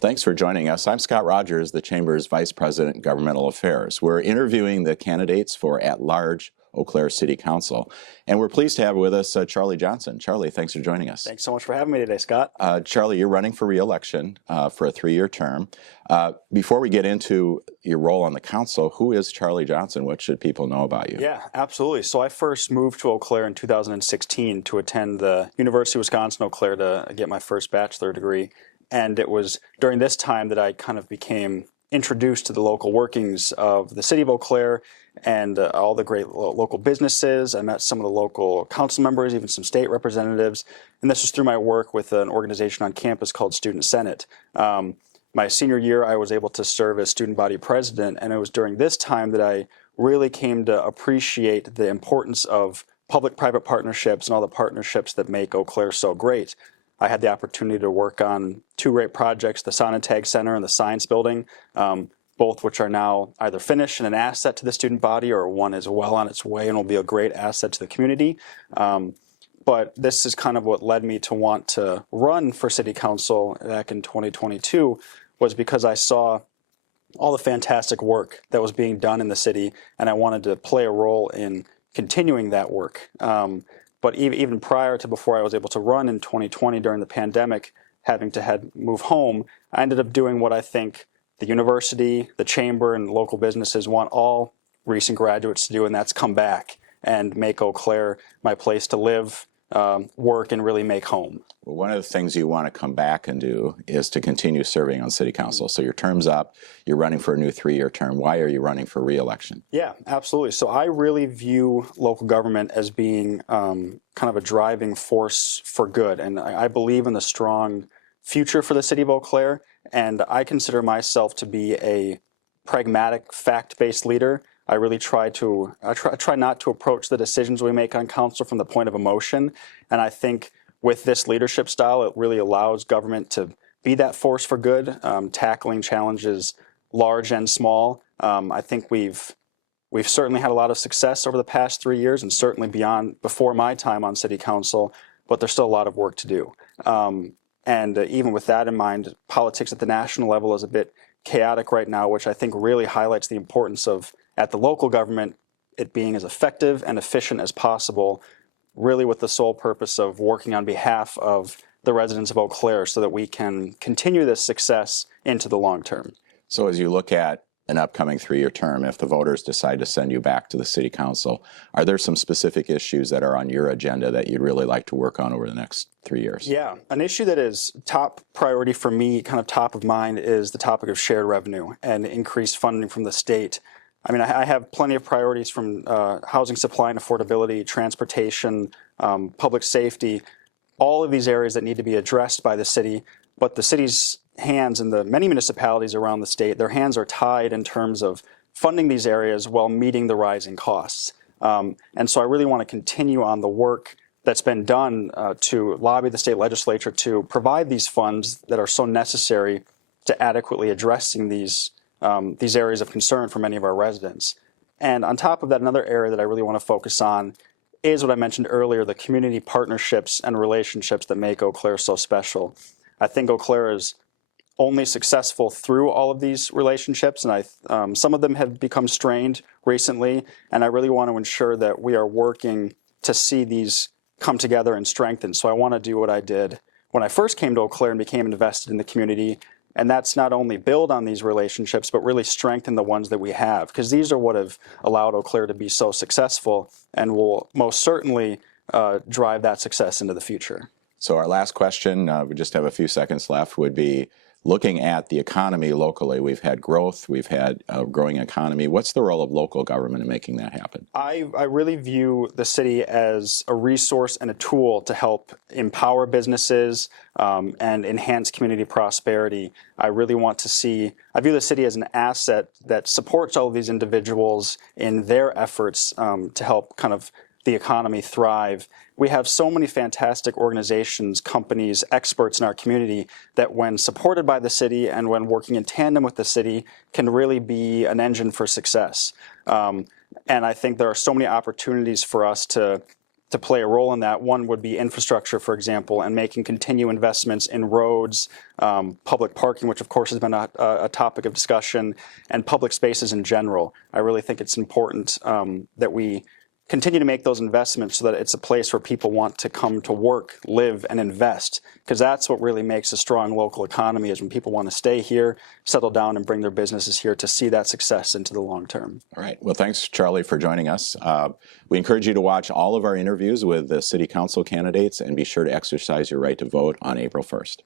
Thanks for joining us. I'm Scott Rogers, the Chamber's Vice President, Governmental Affairs. We're interviewing the candidates for at-large Eau Claire City Council, and we're pleased to have with us Charlie Johnson. Charlie, thanks for joining us. Thanks so much for having me today, Scott. Charlie, you're running for re-election for a 3-year term. Before we get into your role on the council, who is Charlie Johnson? What should people know about you? Yeah, absolutely. So I first moved to Eau Claire in 2016 to attend the University of Wisconsin-Eau Claire to get my first bachelor degree. And it was during this time that I kind of became introduced to the local workings of the city of Eau Claire and all the great local businesses. I met some of the local council members, even some state representatives. And this was through my work with an organization on campus called Student Senate. My senior year, I was able to serve as student body president, and it was during this time that I really came to appreciate the importance of public-private partnerships and all the partnerships that make Eau Claire so great. I had the opportunity to work on 2 great projects, the Sonotag Center and the Science Building, both which are now either finished and an asset to the student body, or one is well on its way and will be a great asset to the community. But this is kind of what led me to want to run for city council back in 2022, was because I saw all the fantastic work that was being done in the city, and I wanted to play a role in continuing that work. But even prior to before I was able to run in 2020 during the pandemic, having to move home, I ended up doing what I think the university, the chamber, and local businesses want all recent graduates to do, and that's come back and make Eau Claire my place to live, work, and really make home. Well, one of the things you want to come back and do is to continue serving on city council. So your term's up, you're running for a new 3-year term. Why are you running for re-election? Yeah, absolutely. So I really view local government as being kind of a driving force for good. And I believe in the strong future for the city of Eau Claire. And I consider myself to be a pragmatic, fact-based leader. I really try not to approach the decisions we make on council from the point of emotion. And I think with this leadership style, it really allows government to be that force for good, tackling challenges large and small. I think we've certainly had a lot of success over the past 3 years, and certainly before my time on city council, but there's still a lot of work to do. And even with that in mind, politics at the national level is a bit chaotic right now, which I think really highlights the importance of, at the local government, it being as effective and efficient as possible, really with the sole purpose of working on behalf of the residents of Eau Claire so that we can continue this success into the long term. So as you look at an upcoming 3-year term, if the voters decide to send you back to the city council, are there some specific issues that are on your agenda that you'd really like to work on over the next 3 years? Yeah, an issue that is top priority for me, kind of top of mind, is the topic of shared revenue and increased funding from the state. I mean, I have plenty of priorities from housing supply and affordability, transportation, public safety, all of these areas that need to be addressed by the city, but the city's hands and the many municipalities around the state, their hands are tied in terms of funding these areas while meeting the rising costs. And so I really want to continue on the work that's been done to lobby the state legislature to provide these funds that are so necessary to adequately addressing these areas of concern for many of our residents. And on top of that, another area that I really want to focus on is what I mentioned earlier, the community partnerships and relationships that make Eau Claire so special. I think Eau Claire is only successful through all of these relationships, and some of them have become strained recently, and I really want to ensure that we are working to see these come together and strengthen. So I want to do what I did when I first came to Eau Claire and became invested in the community, and that's not only build on these relationships, but really strengthen the ones that we have, because these are what have allowed Eau Claire to be so successful and will most certainly drive that success into the future. So our last question, we just have a few seconds left, would be looking at the economy locally. We've had growth, we've had a growing economy. What's the role of local government in making that happen? I really view the city as a resource and a tool to help empower businesses and enhance community prosperity. I really want to I view the city as an asset that supports all of these individuals in their efforts to help kind of the economy thrive. We have so many fantastic organizations, companies, experts in our community that when supported by the city and when working in tandem with the city can really be an engine for success. And I think there are so many opportunities for us to to play a role in that. One would be infrastructure, for example, and making continued investments in roads, public parking, which of course has been a topic of discussion, and public spaces in general. I really think it's important that we continue to make those investments so that it's a place where people want to come to work, live, and invest, because that's what really makes a strong local economy, is when people want to stay here, settle down, and bring their businesses here to see that success into the long term. All right. Well, thanks, Charlie, for joining us. We encourage you to watch all of our interviews with the city council candidates and be sure to exercise your right to vote on April 1st.